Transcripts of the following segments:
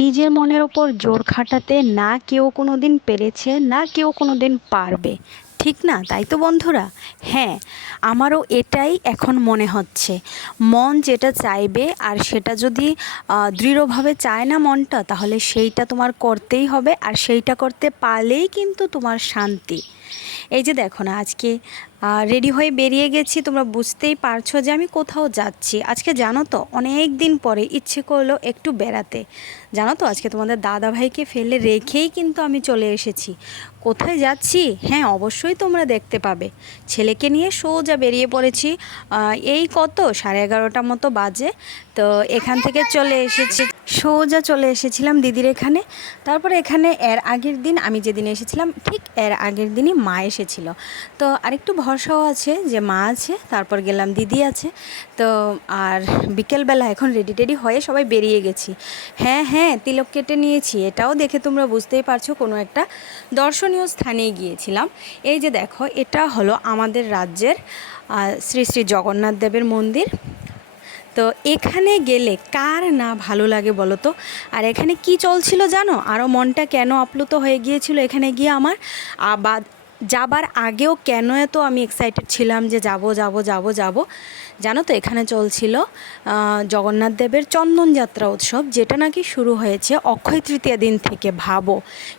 নিজের মনের ওপর জোর খাটাতে না কেউ কোনো দিন পেরেছে, না কেউ কোনো দিন পারবে। ঠিক না? তাই তো বন্ধুরা? হ্যাঁ আমারও এটাই এখন মনে হচ্ছে। মন যেটা চাইবে আর সেটা যদি দৃঢ়ভাবে চায় না মনটা, তাহলে সেইটা তোমার করতেই হবে আর সেইটা করতে পারলেই কিন্তু তোমার শান্তি। এই যে দেখো না, আজকে রেডি হয়ে বেরিয়ে গেছি। তোমরা বুঝতেই পারছ যে আমি কোথাও যাচ্ছি। আজকে জানো তো, অনেক দিন পরে ইচ্ছে করল একটু বেড়াতে। জানো তো, আজকে তোমাদের দাদা ভাইকে ফেলে রেখেই কিন্তু আমি চলে এসেছি। কোথায় যাচ্ছি? হ্যাঁ অবশ্যই তোমরা দেখতে পাবে। ছেলেকে নিয়ে সোজা বেরিয়ে পড়েছি। এই কত? সাড়ে এগারোটা মতো বাজে। তো এখান থেকে চলে এসেছি। সোজা চলে এসেছিলাম দিদির এখানে। তারপরে এখানে এর আগের দিন আমি যেদিন এসেছিলাম, ঠিক এর আগের দিনই মা এসেছিল। তো আরেকটু ভরসাও আছে, যে মা আছে, তারপর গেলাম দিদি আছে। তো আর বিকেলবেলা এখন রেডি টেডি হয়ে সবাই বেরিয়ে গেছি। হ্যাঁ হ্যাঁ তিলক কেটে নিয়েছি, এটাও দেখে তোমরা বুঝতেই পারছ, কোনো একটা দর্শনীয় স্থানে গিয়েছিলাম। এই যে দেখো, এটা হলো আমাদের রাজ্যের শ্রী শ্রী জগন্নাথ দেবের মন্দির। তো এখানে গেলে কার না ভালো লাগে বলো তো? আর এখানে কি চলছিল জানো? আরও মনটা কেন আপ্লুত হয়ে গিয়েছিল এখানে গিয়ে আমার? আবার যাবার আগেও কেন এত আমি এক্সাইটেড ছিলাম যে যাব যাব যাব যাব? জানো তো এখানে চলছিল জগন্নাথ দেবের চন্দন যাত্রা উৎসব, যেটা নাকি শুরু হয়েছে অক্ষয় তৃতীয়া দিন থেকে ভাবো।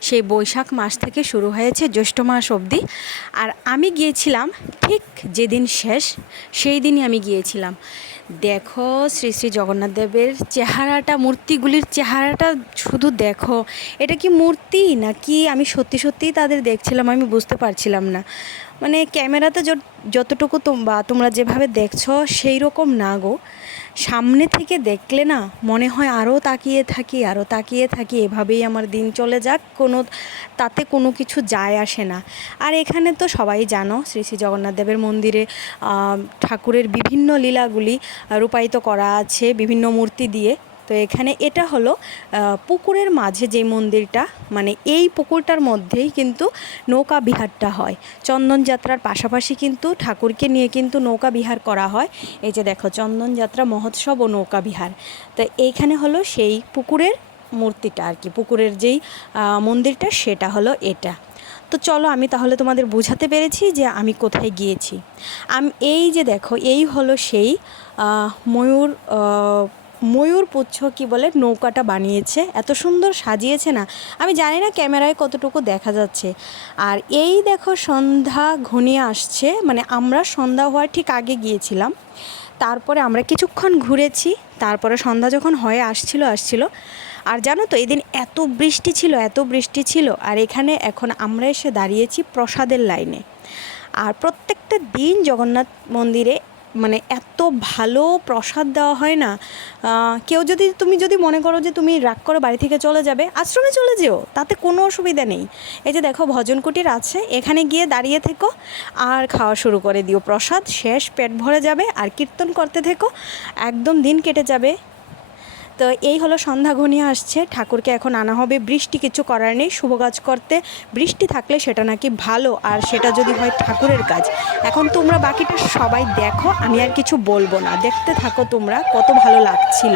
সেই বৈশাখ মাস থেকে শুরু হয়েছে জ্যৈষ্ঠ মাস অবধি। আর আমি গিয়েছিলাম ঠিক যেদিন শেষ, সেই দিনই আমি গিয়েছিলাম। দেখো শ্রী শ্রী জগন্নাথ দেবের চেহারাটা, মূর্তিগুলির চেহারাটা শুধু দেখো। এটা কি মূর্তি? নাকি আমি সত্যি সত্যিই তাদের দেখছিলাম? আমি বুঝতে পারছিলাম না। মানে ক্যামেরাতে যত- যতটুকু বা তোমরা যেভাবে দেখছ সেই রকম না গো। সামনে থেকে দেখলে না মনে হয় আরও তাকিয়ে থাকি আরও তাকিয়ে থাকি, এভাবেই আমার দিন চলে যাক, কোনো তাতে কোনো কিছু যায় আসে না। আর এখানে তো সবাই জানো, শ্রী শ্রী জগন্নাথ দেবের মন্দিরে ঠাকুরের বিভিন্ন লীলাগুলি রূপায়িত করা আছে, বিভিন্ন মূর্তি দিয়ে। তো এখানে এটা হলো পুকুরের মাঝে যে মন্দিরটা মানে এই পুকুরটার মধ্যেই কিন্তু নৌকা বিহারটা হয়। চন্দন যাত্রার পাশাপাশি কিন্তু ঠাকুরকে নিয়ে কিন্তু নৌকা বিহার করা হয়। এই যে দেখো, চন্দন যাত্রা, মহোৎসব ও নৌকা বিহার। তো এইখানে হলো সেই পুকুরের মূর্তিটা আর কি, পুকুরের যেই মন্দিরটা সেটা হলো এটা। তো চলো আমি তাহলে তোমাদের বোঝাতে পেরেছি যে আমি কোথায় গিয়েছি। আমি, এই যে দেখো, এই হলো সেই ময়ূর ময়ূর পুচ্ছ কি বলে নৌকাটা বানিয়েছে, এত সুন্দর সাজিয়েছে না? আমি জানি না ক্যামেরায় কতটুকু দেখা যাচ্ছে। আর এই দেখো সন্ধ্যা ঘনিয়ে আসছে মানে আমরা সন্ধ্যা হওয়ার ঠিক আগে গিয়েছিলাম। তারপরে আমরা কিছুক্ষণ ঘুরেছি, তারপরে সন্ধ্যা যখন হয়ে আসছিল আসছিল। আর জানো তো, এদিন এত বৃষ্টি ছিল, এত বৃষ্টি ছিল, আর এখানে এখন আমরা এসে দাঁড়িয়েছি প্রসাদের লাইনে। আর প্রত্যেকটা দিন জগন্নাথ মন্দিরে মানে এত ভালো প্রসাদ দেওয়া হয় না। কেউ যদি, তুমি যদি মনে করো যে তুমি রাগ করো বাড়ি থেকে চলে যাবে, আশ্রমে চলে যেও, তাতে কোনো অসুবিধা নেই। এই যে দেখো ভজন কুটির আছে, এখানে গিয়ে দাঁড়িয়ে থেকো, আর খাওয়া শুরু করে দিও। প্রসাদ শেষ, পেট ভরে যাবে, আর কীর্তন করতে থেকো, একদম দিন কেটে যাবে। তো এই হলো সন্ধ্যা ঘনিয়ে আসছে। ঠাকুরকে এখন আনা হবে। বৃষ্টি কিছু করার নেই। শুভ কাজ করতে বৃষ্টি থাকলে সেটা নাকি ভালো, আর সেটা যদি হয় ঠাকুরের কাজ। এখন তোমরা বাকিটা সবাই দেখো, আমি আর কিছু বলব না। দেখতে থাকো তোমরা, কত ভালো লাগছিল।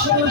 কৃষ্ণ